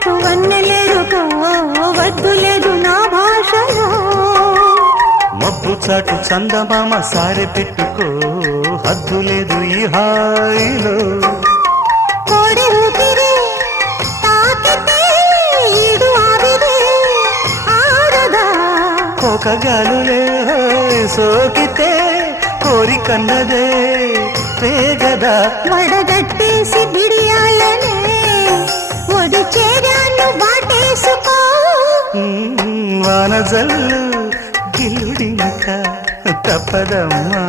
చాటు వన్నెలేదు వద్దు లేదు నా భాషలో మబ్బు చాటు చందమామ సారె పెట్టుకో హద్దు లేదు ఈ హాయిలో కోడి ఊపిరి తాకితే ఈడు ఆవిరి ఆడదా కోకగాలులే సోకితే కోరికన్నదే పేగదా వడగట్టేసి బిడియాలనే ఒడి చేరాను బాటేసుకో వానజల్లు గిల్లుడినక తప్పదమ్మా